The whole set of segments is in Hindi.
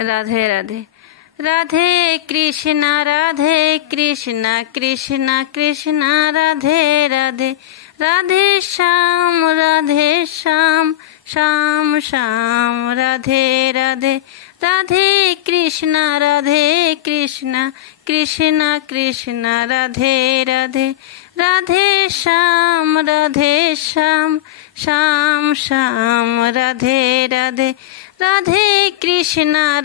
राधे राधे। राधे कृष्णा कृष्णा कृष्णा राधे राधे। राधे श्याम श्याम श्याम राधे राधे। राधे कृष्णा कृष्णा कृष्णा राधे राधे। राधे श्याम श्याम श्याम राधे राधे। राधे कृष्णा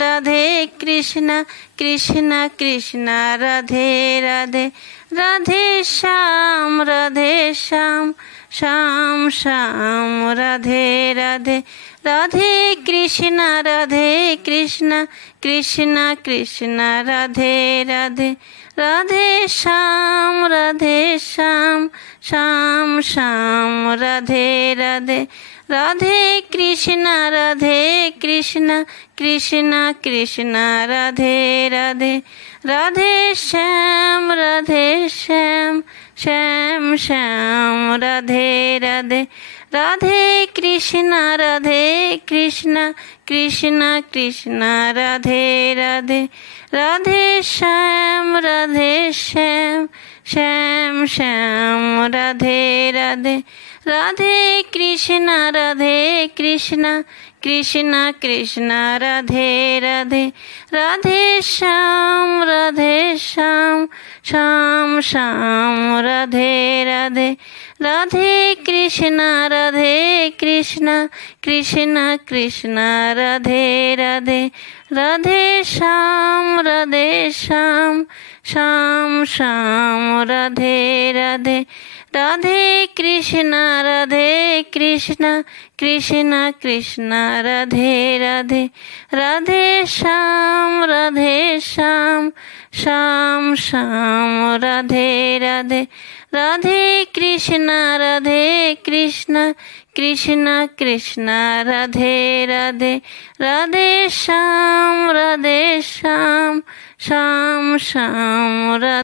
कृष्णा कृष्णा राधे राधे। राधे श्याम श्याम श्याम राधे राधे। राधे कृष्णा कृष्णा कृष्णा राधे राधे। राधे श्याम श्याम श्याम राधे राधे। राधे कृष्णा कृष्णा कृष्णा राधे राधे। राधे श्याम श्याम श्याम राधे राधे। राधे कृष्णा कृष्णा कृष्णा राधे राधे। राधे श्याम श्याम श्याम राधे राधे। राधे कृष्णा कृष्णा कृष्णा राधे राधे। राधे श्याम श्याम श्याम राधे राधे। राधे कृष्णा कृष्णा कृष्णा राधे राधे। राधे श्याम श्याम श्याम राधे राधे। राधे कृष्णा कृष्णा कृष्णा राधे राधे। राधे श्याम श्याम श्याम राधे राधे। राधे कृष्णा कृष्णा कृष्णा राधे राधे। राधे श्याम श्याम श्याम राधे।